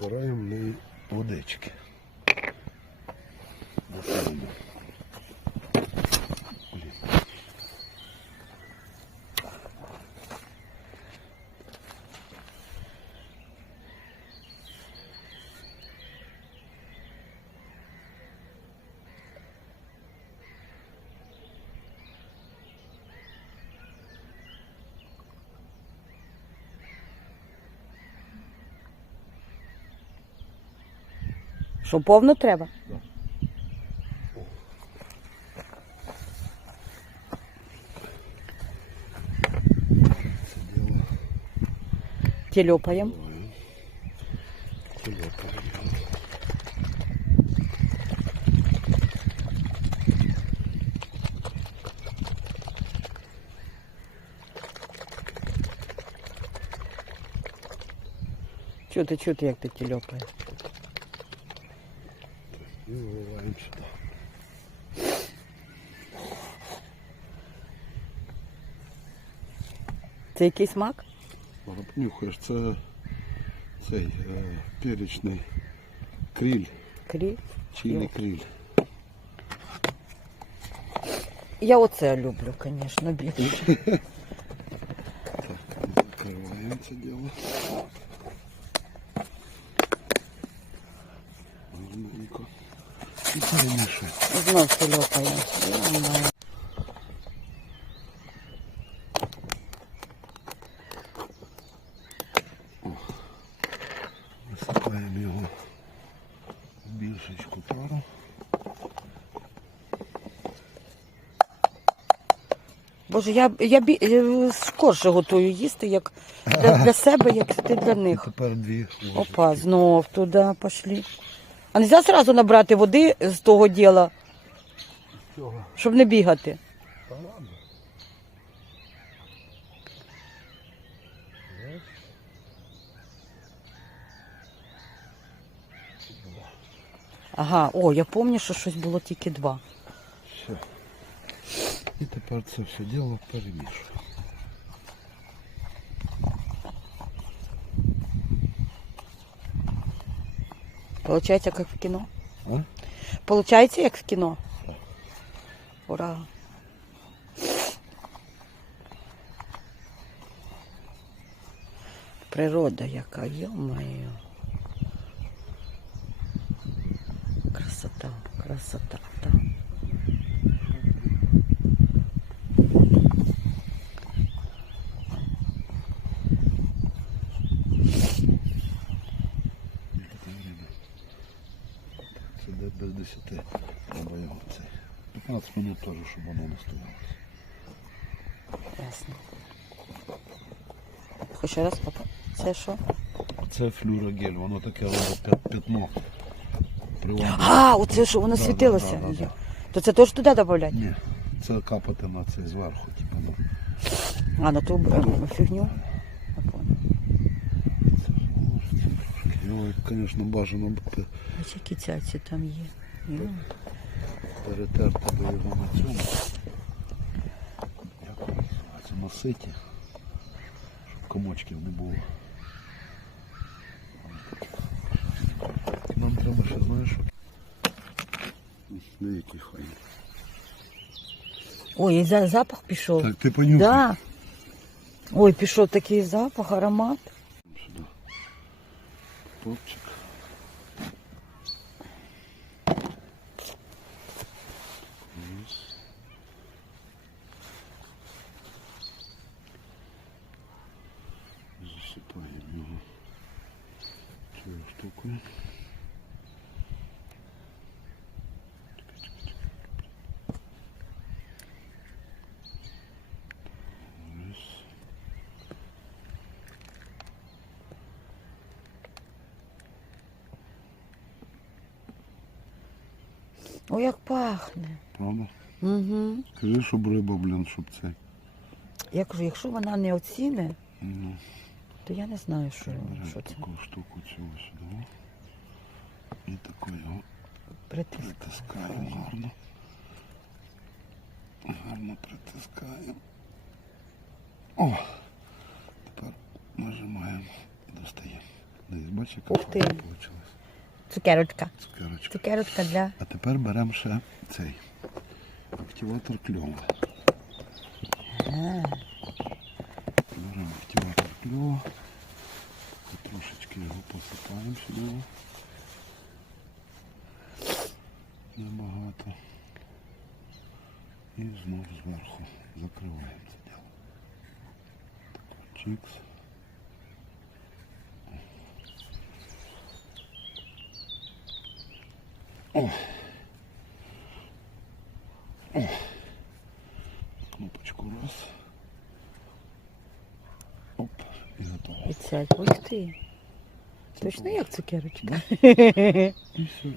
набираємо в неї водички. Достаємо. Що повно треба? Діло. Тільопаємо. Чути, чути, як ти тільопаєш. І виливаємо сюди. Це який смак? Ага, Понюхаєш, це цей е, перечний криль, Крі. чилі криль. Я оце люблю, звісно, більше. Закриваємо це діло. Знов. Йо-моє. Висипаємо його в більшечку пару. Боже, я, я бі... скорше готую їсти, як для, для себе, як ти для них. Тепер дві. Опа, знов туди пішли. А не можна одразу набрати води з того діла, Цього. щоб не бігати. Ага, о, я пам'ятаю, що щось було тільки два. Все. І тепер це все діло перемішуємо. Получається, як в кіно. А? Получається, як в кіно. Ура. Природа яка, йо-моє. Красота, красота, да. Таке время. Це де- без 10 треба його це. 15 минут теж, щоб воно не стоялося. Ясно. Хоч раз, папа. Це що? Це флюрогель, воно таке воно п'ятно. А, оце що воно Да, світилося. да, да, да. То це теж туди додати? Ні, це капати на це зверху, типу, ну. А, на ту фігню? Я поняла. Це ложиться Його, звісно, бажано б пе- Ось які цяці там є. Йо. перетерти би його на цьому. Як воно називається? На ситі. Щоб комочків не було. Нам треба ще, знаєш? Деякий файний. Ой, і за- запах пішов. Так, ти понюхай. Да. Ой, пішов такий запах, аромат. Сюди. Попчик. Раз. Засипаємо його цією штукою. Раз. Ой, як пахне. Правда? Угу. Скажи, щоб риба, блін, щоб це. Я кажу, якщо вона не оціне, Ну, то я не знаю, що, беремо що це. таку штуку цього сюди. І таку його Притиск. притискаємо гарно. Гарно притискаємо. О! Тепер нажимаємо і достаємо. Десь бачиш? Яка Ух ти. файна вийшла Цукерочка. цукерочка. Цукерочка для. А тепер беремо ще цей активатор кльова. Беремо активатор кльова. І Трошечки його посипаємо сюди. Небагато. І знов зверху закриваємо це діло. Так, О. О. Кнопочку раз. Оп, і готово. І це. Ух ти. Точно як цукерочка. Все.